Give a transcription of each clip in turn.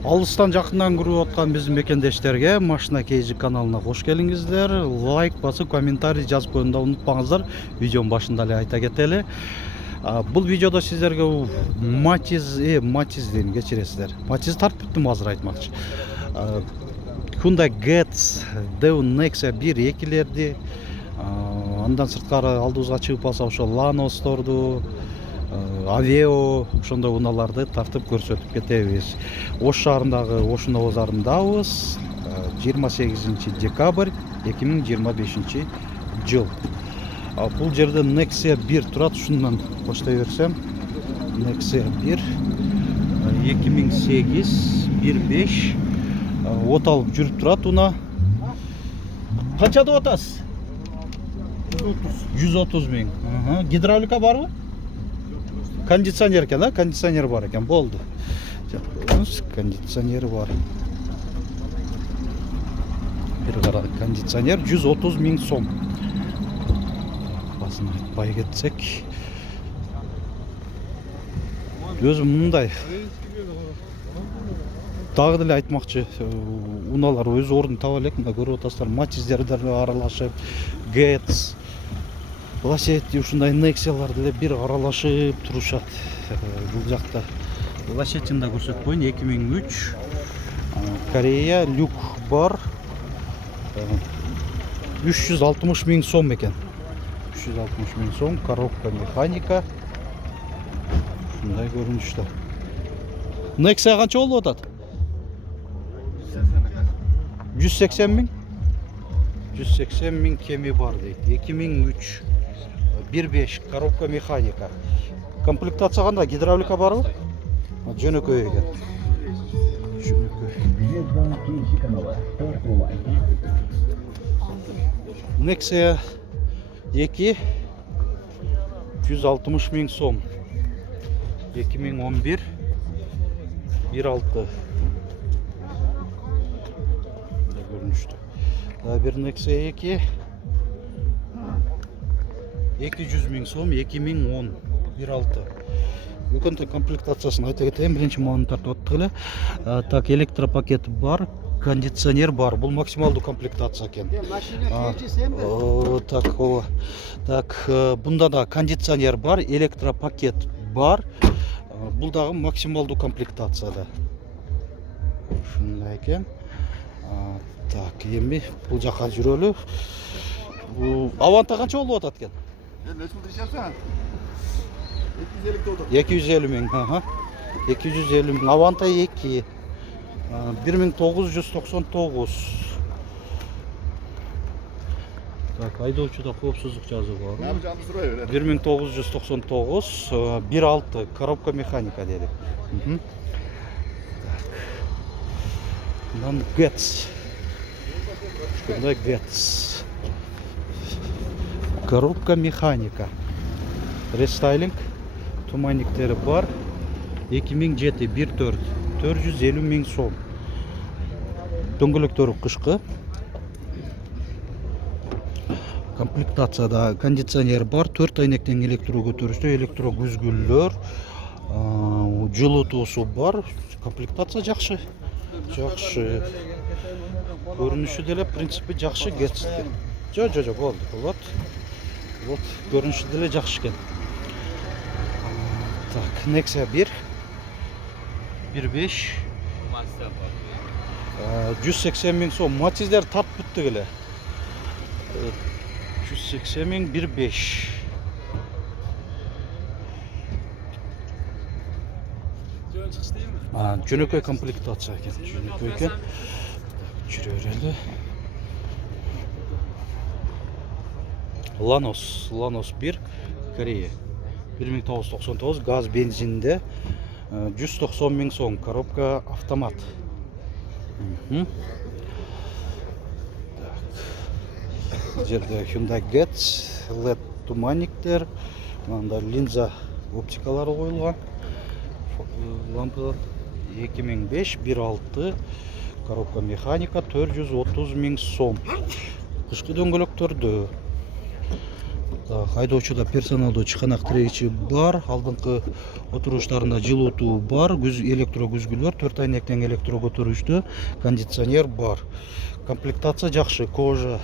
Алыстан жақыннан көріп отқан біздің мекендештерге Машина Кейджи каналына қош келіңіздер. Лайк басып, комментарий жазып қойында ұмытпаңыздар. Видеоның башында әлі айта кетелі. Бұл видеода сіздерге Матиз дейін кешіресіздер. Матиз тартып біттім азыр айтмақшы. Hyundai Getz, Daewoo Nexia 1-2-лерді, андан сырткары алдыбызга чыгып алса ошо Lanos'торду, Aveo ошондой унааларды тартып көрсөтүп кетебиз. Ош шаарындагы Ошуна базарындабыз. 28 декабрь 2025 жыл. Бул жерде Nexia 1 турат, ушундан баштай берсем. Nexia 1 2008 1.5 от алып жүрүп турат уна. Канчада отасыз? 130 миң. Гидравлика барбы? Кондиционер екен, а? Кондиционер бар екен, болды. Кондиционері бар. Bir қара кондиционер 130 миң сом. Басын айтпай кетсек. Өзім мындай. Дагы деле айтмакчы, уналар өз ордун таба элек, мына көрүп атасыздар, Матиздерди аралашып, Getz, Lacetti ушундай Nexia'лар деле бир аралашып турушат. Бул жакта Lacettini да көрсөтүп коеюн, 2003 Корея люк бар. 360 миң сом экен. 360 миң сом, коробка механика. Ушундай көрүнүштө. Nexia канча болуп атат? 180 миң? 180 миң кеми бар дейт. 2003 1.5 коробка механика. Комплектация кандай? Гидравлика барбы? Жөнөкөй экен. Nexia 2 160 миң сом. 2011 1.6 görünüştü. Daha bir Nexia 2 200 миң сом, 2010 1.6. Өкінті комплектациясын айта кетейін, бірінші маңын тартып аттық еле. Так, электропакет бар, кондиционер бар. Бұл максималды комплектация екен. Так, бұнда да кондиционер бар, электропакет бар. Бұл дағы максималды комплектацияда. Шындай екен. Так, еми бұл жаққа жүрелі. Аванта қанша болуп атат екен? 250 миң. 250 миң. Аванта 2. 1999. Так, айдоочуда коопсуздук жазуу бар. 1999 1.6 коробка механика деди. Нам Getz. Ушундай Getz. Коробка механика. Рестайлинг. Туманниктери бар. 2007 1.4 450 миң сом. Дөңгөлөктөрү кышкы. Комплектацияда кондиционер бар, 4 айнектен электро көтөрүштө, электро күзгүлдөр, жылытуусу бар. Комплектация жакшы. Жакшы. Көрүнүшү деле принципи жакшы Getz. Жо, болду. Вот, көрүнүшү деле жакшы экен. Так, Nexia 1 1.5 180 миң сом. Матиздер тартып бүттүк эле. 180 миң 1.5. Жөнөкөй комплектация екен. Жөнөкөй екен. Жүрө берели. Lanos 1 Корея. 1999 газ бензинде 190 миң сом. Коробка автомат. Жерде Hyundai Getz, LED туманниктер, мында линза оптикалары коюлган. Лампа 2005 1.6 коробка механика 430 миң сом. Кышкы дөңгөлөктөрдө Айдоочуда персоналдуу чыканак тирегичи бар, алдыңкы отуруштарында жылытуу бар, электро күзгүлөр, 4 айнектен электро көтөрүштү, кондиционер бар. Комплектация жакшы, кожа,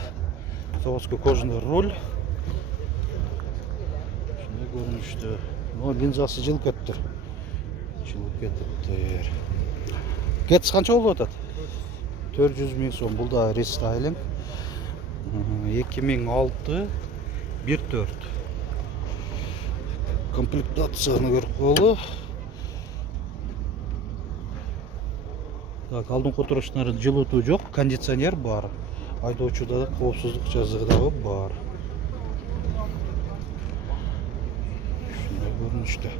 заводской кожаный руль. Шундай көрүнүштө. Линзасы жылып кетти. Жылып кетиптир. Кетс канча болуп атат? 400 000 сом. Бул да рестайлинг. 2006 1.4. Комплектацияны көрүп коелу. Так, алдыңкы отуруштары жылытуу жок, кондиционер бар. Айдоочуда да коопсуздук жазыгы дагы бар. Шундай көрүнүштө.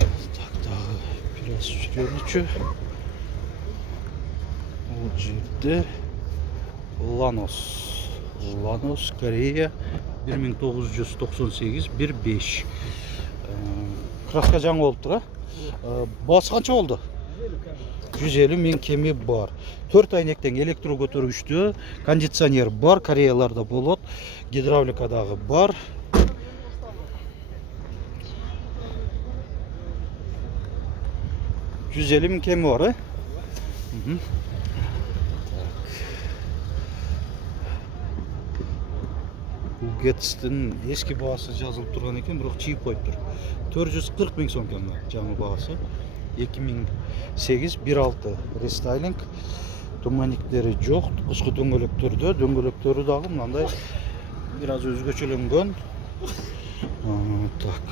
Так, дагы бираз жүрөлүчү. Бул жерде Lanos Корея 1998 1.5. Краска жаңы болуптур, а? Басы канча болду? 150 000 кеми бар. 4 айнектен электро көтөрүштү, кондиционер бар, Кореяларда болот, гидравлика дагы бар. $150 000 кеми бар, э? Getst'in eski бағасы жазылып турган экен, бирок чийип коюптур. 440 000 сом экен жаңы бағасы. 2008 1.6 рестайлинг. Туманиктери жок, кышкы дөңгөлөктөрү дагы мындай бираз өзгөчөлөнгөн. Так.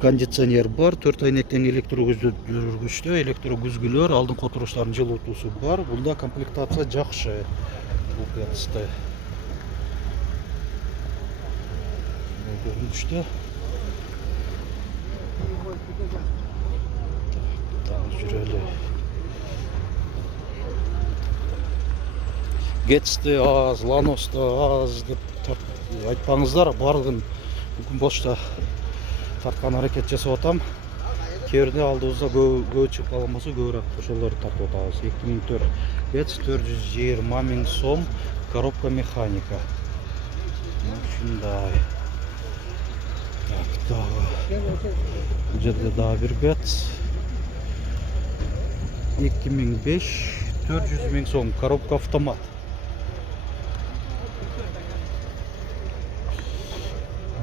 Кондиционер бар, 4 айнектен электро көтөргүчтө, электро күзгүлөр, алдыңкы отуруштардын жылытуусу бар. Бунда комплектация жакшы. Бул Getst'те görünüşte. Jüreli. Getst'te az, Lanos'ta az деп айтпаңыздар, барлығын бүгін бошта тарткан аракет жасап атам. Керде алдыбызда көбү чыгып калган болсо көбүрөөк ошолорду тартып атабыз. 2004 Getst 420 000 сом, коробка механика. Ушундай. Bu жерде дагы бир Getst 2005 400 000 сом, коробка автомат.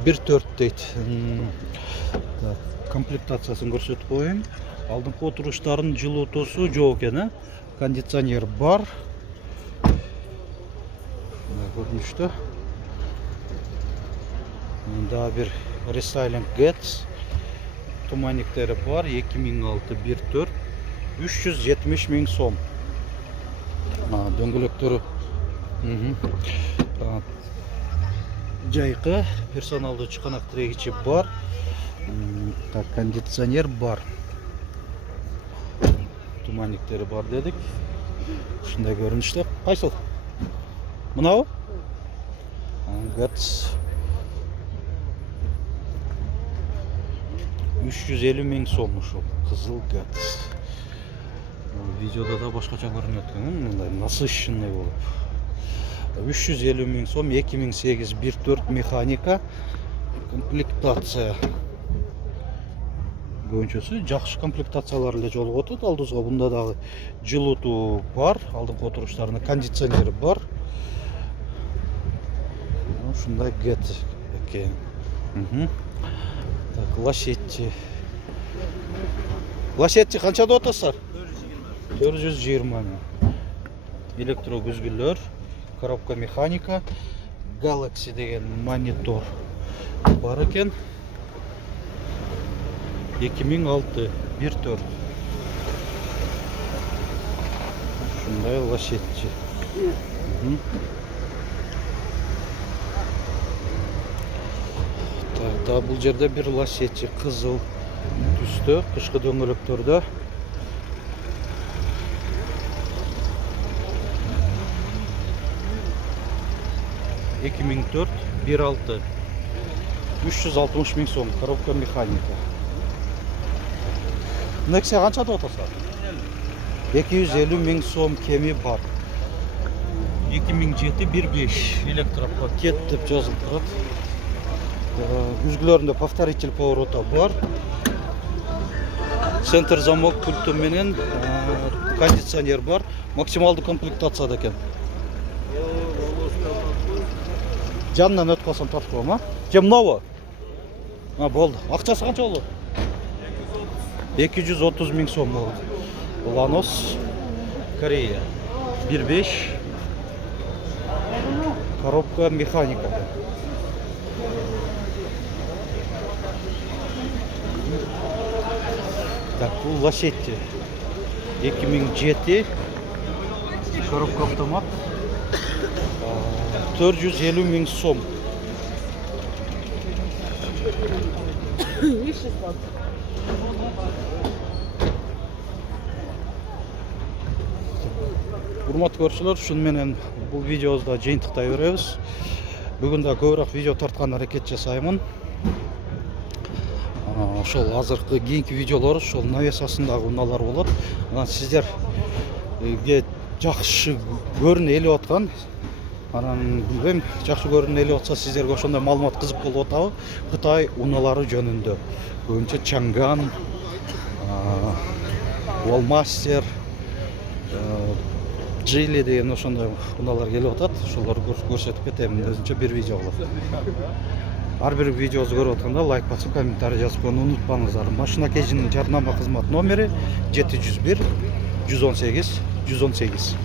Bir 4 дейт. Комплектациясын көрсөтүп коеюн. Алдыңкы отуруштардын жылытуусу жок экен, кондиционер бар. Көрүнүштө. Мында бир рестайлинг Getst. Туманиктери бар, 2006 1.4 370 000 сом. Дөңгөлөктөрү жайкы, персоналдуу чыканак тирегичи бар. Так, кондиционер бар. Туманиктери бар дедик. Ушундай көрүнүштө. Кайсыл? Мынабы? Getst 350 000 сом ушул кызыл Getst. Видеода да башкача көрүнөт экен, мындай насыщенный болуп. 350 000 сом, 2008 1.4 механика, комплектация. Көбүнчөсү жакшы комплектациялар эле жолугуп атат алдыбызга. Бунда дагы жылытуу бар, алдыңкы отуруштарында кондиционери бар. Ушундай Getst экен. Так, Lacetti. Lacetti канчада отосуңар? 420 000. Электро күзгүлөр, коробка механика, Galaxy деген монитор бар экен. 2006 1.4. Ушундай Lacetti. Так, бул жерде бир Lacetti кызыл түстө, кышкы дөңгөлөктөрдө. 2004 1.6 360 000 сом, коробка механика. Nexia канчада отурса? 250 000 сом кеми бар. 2007-15 электропакет деп жазылып тұрады. Үзгілерінде повторитель поворота бар. Центр замок пульті менен кондиционер бар. Максималды комплектацияда екен. Жанынан өтіп қалсам тартып қоямын, а? Же мынауы? Болды. Ақшасы қанша болды? 230 000 сом болды. Ланос, Корея. 1.5. Коробка механика. Так, бұл Лашетти. 2007. Коробка автомат. 450 000 сом. Урматтуу көрүүчүлөр, шуну менен бул видеобузда жыйынтыктай беребиз. Бүгүн да көбүрөөк видео тарткан аракет жасаймын. Ошол азыркы кийинки видеолор ошол навесасындагы унаалар болот. Анан сиздерге жакшы көрүнө элеп аткан, анан билбейм, жакшы көрүнө элеп атса сиздерге ошондой маалымат кызык болуп атабы? Кытай унаалары жөнүндө. Көбүнчө Чанган, Wallmaster, Geely деген ошондой унаалар келип атат. Ошолорду көрсөтүп кетемин өзүнчө бир видео кылып. Ар бир видеобузду көрүп атканда лайк басып, комментарий жазып койууну унутпаңыздар. Машина кейжинин жарнама кызмат номери 701 118 118.